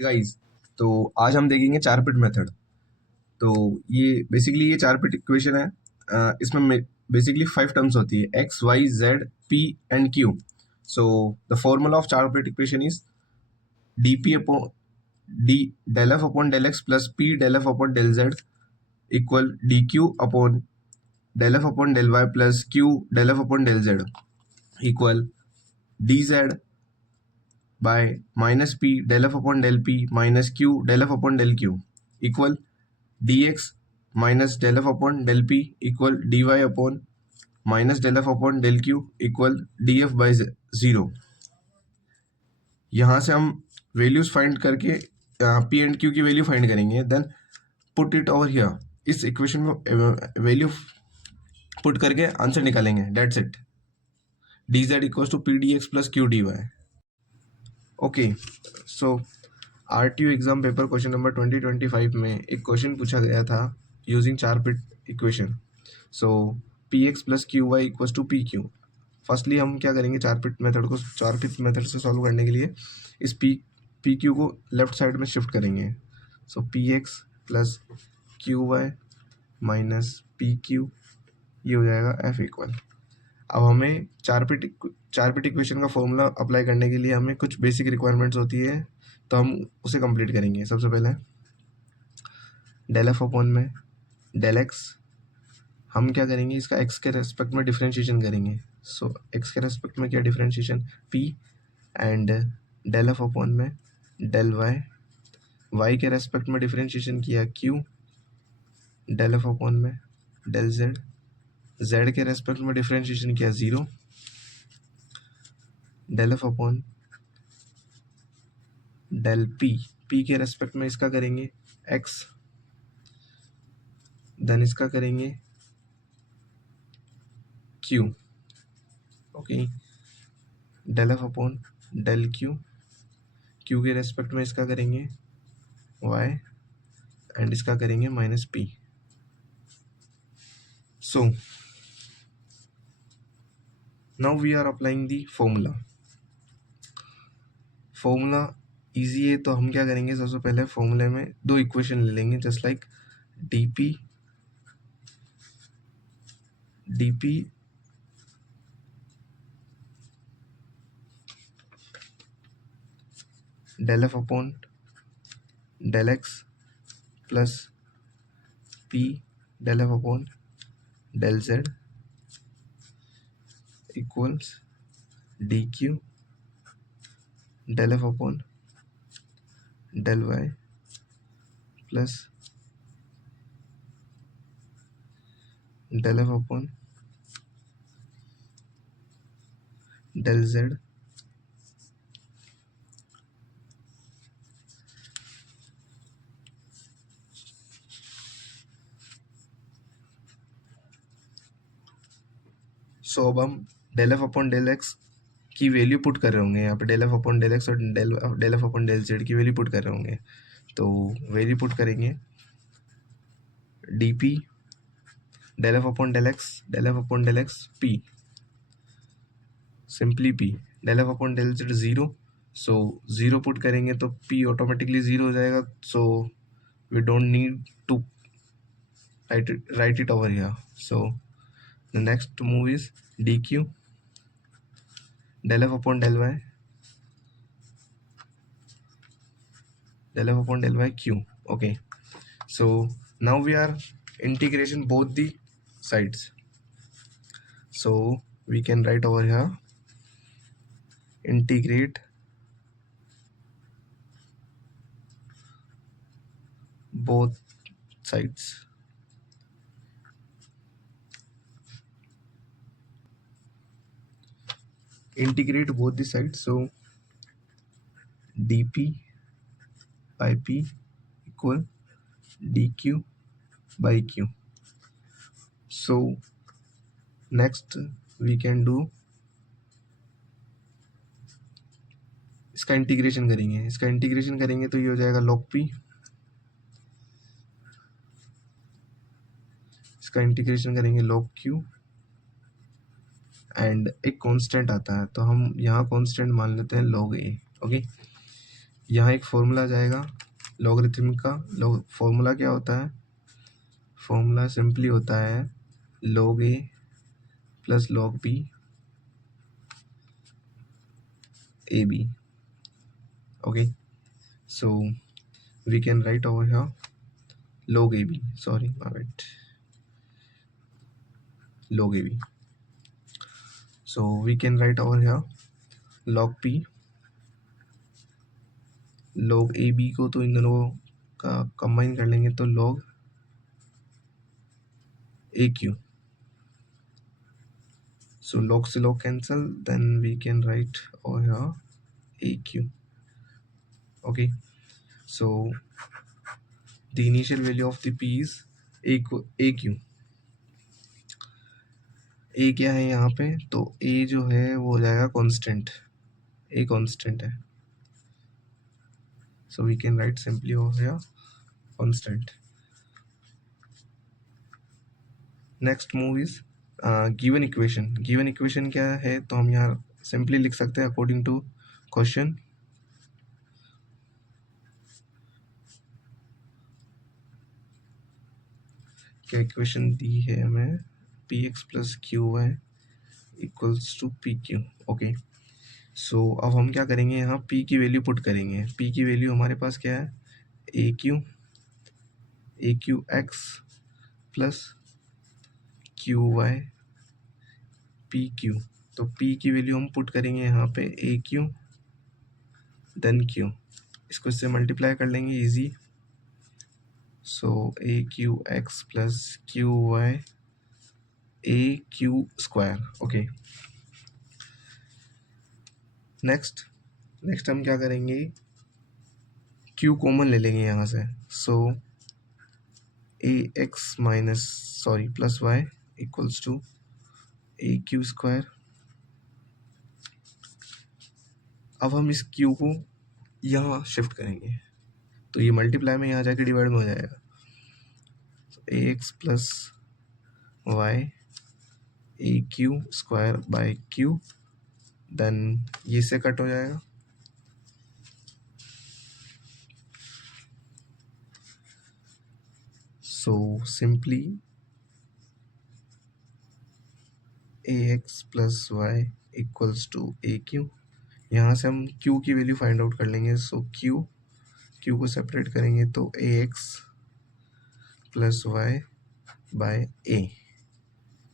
Guys, तो आज हम देखेंगे चार पिट मेथड। तो ये चार पिट इक्वेशन है। इसमें बेसिकली फाइव टर्म्स होती है, X Y Z P and Q. So the formula of Charpit equation is D P upon D del F upon del X plus P del F upon del Z equal D Q upon del F upon del Y plus Q del F upon del Z equal D Z by minus P del F upon del P minus Q del F upon del Q equal dx minus del F upon del p equal dy upon minus del F upon del Q equal df by zero. यहाँ से हम values find करके p and q की value find करेंगे, then put it over here. इस equation में value put करके answer निकालेंगे, that's it. D z equal to P D x plus Q D Y. Okay, so RTU exam paper question number 2025 में एक क्वेश्चन पूछा गया था using Charpit equation. So P X plus Q Y equals to P Q. Firstly हम क्या करेंगे, चार पिट मेथड से सॉल्व करने के लिए इस पी क्यू को लेफ्ट साइड में शिफ्ट करेंगे। So P X plus Q Y minus P Q, ये हो जाएगा एफ इक्वल। अब हमें चार पिट इक्वेशन का फॉर्मूला अप्लाई करने के लिए हमें कुछ बेसिक रिक्वायरमेंट्स होती है, तो हम उसे कंप्लीट करेंगे। सबसे पहले डेल एफ अपॉन में डेल एक्स, हम क्या करेंगे, इसका एक्स के रेस्पेक्ट में डिफ्रेंशिएशन करेंगे। सो एक्स के रेस्पेक्ट में क्या differentiation, p and del F upon में डेल वाई, वाई के रेस्पेक्ट में डिफ्रेंशिएशन किया क्यू, डेल एफ अपॉन में डेल जेड, जेड के रेस्पेक्ट में डिफ्रेंशिएशन किया zero, del F upon del p, p के रेस्पेक्ट में इसका करेंगे एक्स, देन इसका करेंगे q. Okay, del F upon del q, q के रेस्पेक्ट में इसका करेंगे वाई एंड इसका करेंगे minus p. So now we are applying the formula. Formula easy है, तो हम क्या करेंगे, सबसे पहले फॉर्मूले में दो इक्वेशन ले लेंगे, just like D P del F upon del X plus P del F upon del Z equals D Q del F upon del Y plus del F upon del Z so अब हम del F upon del X की value put कर रहे होंगे यहाँ पे, del F upon del X और del F upon del Z की वैल्यू पुट कर रहे होंगे। तो वैल्यू पुट करेंगे d P del F upon del x p, simply p, del F upon del z zero. So zero put करेंगे तो p automatically zero हो जाएगा। So we don't need to write it over here. So the next move is dq del f upon del y q. Okay, so now we are integration both the sides, so we can write over here integrate both sides. Integrate both the sides, so dp by p equal dq by q. So next we can do इसका integration करेंगे तो ये हो जाएगा log p, इसका integration करेंगे log q and एक constant आता है, तो हम यहाँ कांस्टेंट मान लेते हैं log a। ओके, यहाँ एक फॉर्मूला आ जाएगा लॉगरिथम का। फॉर्मूला क्या होता है? फॉर्मूला सिंपली होता है log a plus log b ab. Okay, so we can write over here log ab, sorry my bad, log ab. So we can write over here log p, log ab को तो इन दोनों का combine कर लेंगे तो log aq. So log से log cancel, then we can write over here aq. Okay, so the initial value of the p is aq. a क्या है यहाँ पे? तो a जो है वो हो जाएगा कांस्टेंट, a कांस्टेंट है. So we can write simply over here constant. Next move is given equation. Given equation क्या है? तो हम यहाँ simply लिख सकते हैं according to question. क्या इक्वेशन दी है हमें? px plus qy equals to pq. Okay, so अब हम क्या करेंगे? यहाँ p की वैल्यू पुट करेंगे. p की वैल्यू हमारे पास क्या है? aq x plus qy pq. तो p की वैल्यू हम पुट करेंगे यहाँ पे aq देन q. इसको इससे मल्टीप्लाई कर लेंगे, easy. So A Q X plus Q Y A Q square. Okay, next हम क्या करेंगे? q कॉमन ले लेंगे यहाँ से. So A X minus sorry plus Y equals to A Q square. अब हम इस q को यहाँ शिफ्ट करेंगे तो ये मल्टीप्लाई में यहाँ जाके डिवाइड में हो जाएगा. A X plus Y A Q square by Q, then ये से कट हो जाएगा. So simply A X plus Y equals to A Q. यहाँ से हम q की वैल्यू फाइंड आउट कर लेंगे. सो q को सेपरेट करेंगे तो A X plus Y by A.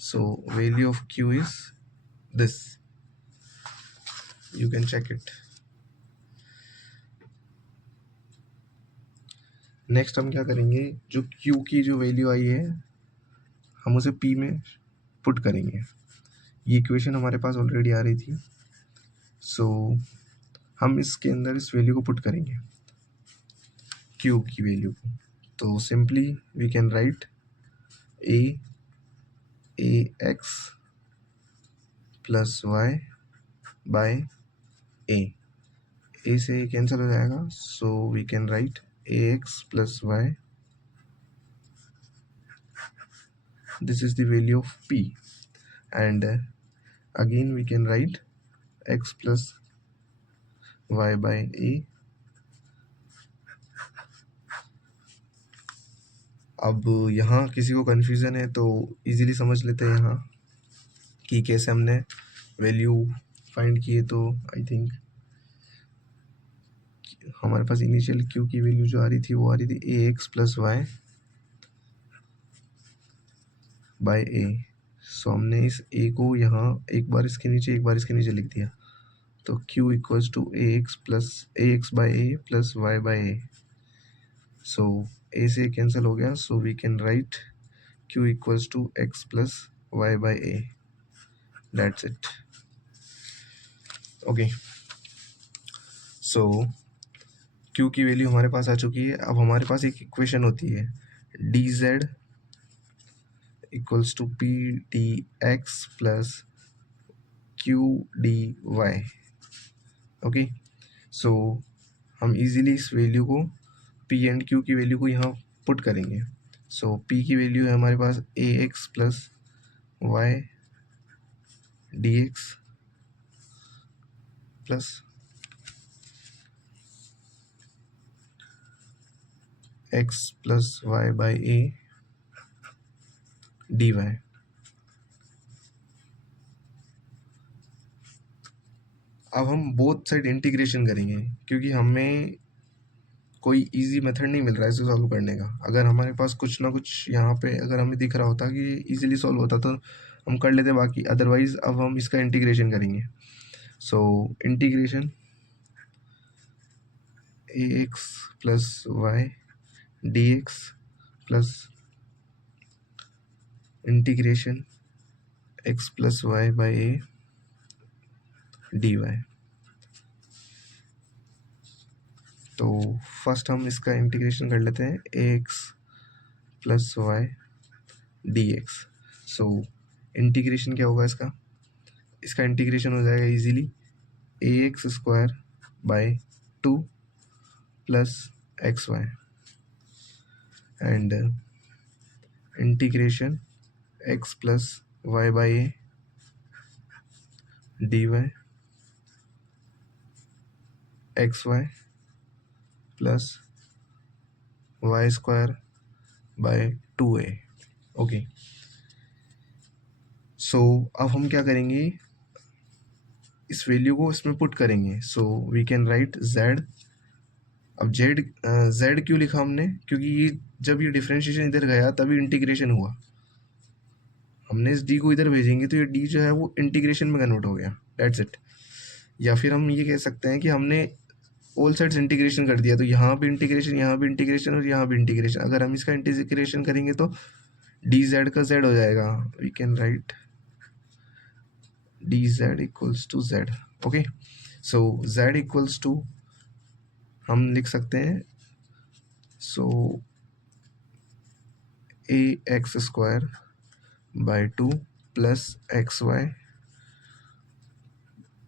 So value of q is this, you can check it. Next हम क्या करेंगे? जो q की जो वैल्यू आई है हम उसे p में पुट करेंगे. ये इक्वेशन हमारे पास ऑलरेडी आ रही थी. सो हम इसके अंदर इस वैल्यू को पुट करेंगे q की वैल्यू को. तो simply we can write A X plus Y by A से कैंसिल हो जाएगा. So we can write A X plus Y, this is the value of p, and again we can write x plus y by a. अब यहाँ किसी को confusion है तो easily समझ लेते हैं यहाँ कि कैसे हमने वैल्यू फाइंड किए. तो आई थिंक हमारे पास इनिशियल q की वैल्यू जो आ रही थी वो आ रही थी ए एक्स प्लस वाई बाय ए. सो हमने इस a को यहाँ एक बार इसके नीचे एक बार इसके नीचे लिख दिया. तो q equals to a x by a plus Y by A. So a से कैंसिल हो गया. So we can write q equals to x plus Y by a. That's it. Okay, so q की value हमारे पास आ चुकी है. अब हमारे पास एक इक्वेशन होती है D Z equals to P D x plus Q D Y. Okay, so हम इजीली इस वैल्यू को p एंड q की वैल्यू को यहाँ पुट करेंगे. सो p की वैल्यू है हमारे पास A X plus Y D x plus X plus Y by A D Y. अब हम बोथ साइड इंटीग्रेशन करेंगे क्योंकि हमें कोई इजी मेथड नहीं मिल रहा है इसे सॉल्व करने का। अगर हमारे पास कुछ ना कुछ यहाँ पे अगर हमें दिख रहा होता कि इजीली सॉल्व होता तो हम कर लेते बाकी, अदरवाइज अब हम इसका इंटीग्रेशन करेंगे। So integration A X plus Y D x plus integration X plus Y by A D Y. तो फर्स्ट हम इसका इंटीग्रेशन कर लेते हैं A X plus Y D X. So integration क्या होगा इसका, इसका इंटीग्रेशन हो जाएगा easily A X square by 2 plus X Y and integration X plus Y by A D Y X Y plus Y square by 2a। Okay, so अब हम क्या करेंगे, इस वैल्यू को इसमें पुट करेंगे। So we can write z। अब z क्यों लिखा हमने, क्योंकि ये जब ये डिफरेंशिएशन इधर गया तभी इंटीग्रेशन हुआ। हमने इस d को इधर भेजेंगे तो ये d जो है वो इंटीग्रेशन में कन्वर्ट हो गया, दैट्स इट। या फिर हम ये कह सकते हैं कि हमने ऑल साइड्स इंटीग्रेशन कर दिया, तो यहाँ भी इंटीग्रेशन, यहाँ भी इंटीग्रेशन और यहाँ भी इंटीग्रेशन। अगर हम इसका इंटीग्रेशन करेंगे तो dz का z हो जाएगा। We can write dz equals to z। Okay, so z equals to हम लिख सकते हैं, so A X square by 2 plus X Y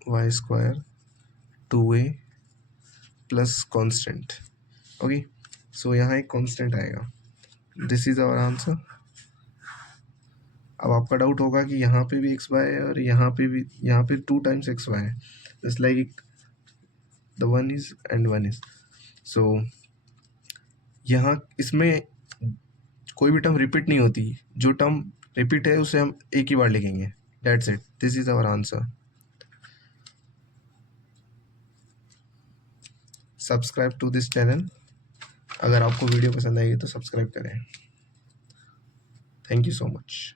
Y square 2a plus constant. Okay, so यहाँ एक कॉन्स्टेंट आएगा, दिस इज आवर आंसर। अब आपका doubt होगा कि यहाँ पे भी एक्स वाई है और यहाँ पे भी, यहाँ पे 2 टाइम्स एक्स वाई है, just like the one is and one is. सो यहाँ इसमें कोई भी टर्म रिपीट नहीं होती, जो टर्म रिपीट है उसे हम एक ही बार लिखेंगे, that's it, this is our answer. Subscribe to this channel, अगर आपको वीडियो पसंद आएगी तो सब्सक्राइब करें। Thank you so much.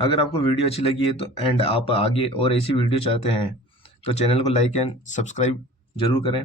अगर आपको वीडियो अच्छी लगी है तो एंड आप आगे और ऐसी वीडियो चाहते हैं तो चैनल को लाइक एंड सब्सक्राइब जरूर करें।